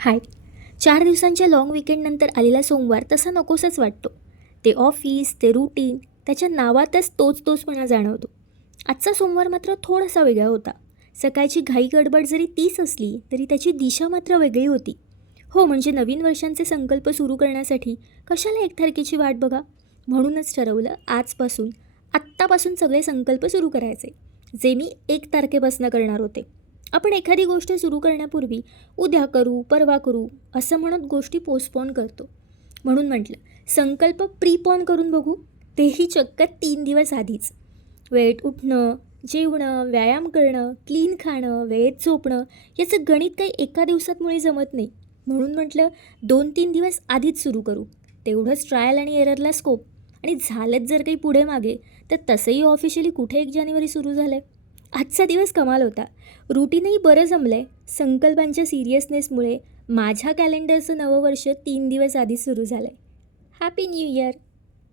हाय. 4 दिवसांच्या लाँग विकेंडनंतर आलेला सोमवार तसा नकोसाच वाटतो. ते ऑफिस, ते रुटीन, त्याच्या नावातच तोच-तोचपणा जाणवतो. आजचा सोमवार मात्र थोडासा वेगळा होता. सकाळची घाई गडबड जरी तीच असली, तरी त्याची दिशा मात्र वेगळी होती. हो, म्हणजे नवीन वर्षांचे संकल्प सुरू करण्यासाठी कशाला 1 तारखेची वाट बघा. म्हणूनच ठरवलं आत्तापासून सगळे संकल्प सुरू करायचे, जे मी 1 तारखेपासून करणार होते. आपण एखादी गोष्ट सुरू करण्यापूर्वी उद्या करू, परवा करू असं म्हणत गोष्टी पोस्टपोन करतो. म्हणून म्हटलं, संकल्प प्रीपॉन करून बघू, तेही चक्क 3 दिवस आधीच. वेळेत उठणं, जेवणं, व्यायाम करणं, क्लीन खाणं, वेळेत झोपणं याचं गणित काही एका दिवसात मुळी जमत नाही. म्हणून म्हटलं 2-3 दिवस आधीच सुरू करू. तेवढंच ट्रायल आणि एररला स्कोप. आणि झालंच जर काही पुढे मागे, तर तसंही ऑफिशियली कुठे 1 जानेवारी सुरू झालं आहे. आजचा दिवस कमाल होता. रुटीनही बरं जमलं आहे. संकल्पांच्या सिरियसनेसमुळे माझ्या कॅलेंडरचं नवं वर्ष 3 दिवस आधी सुरू झालं आहे. Happy new year.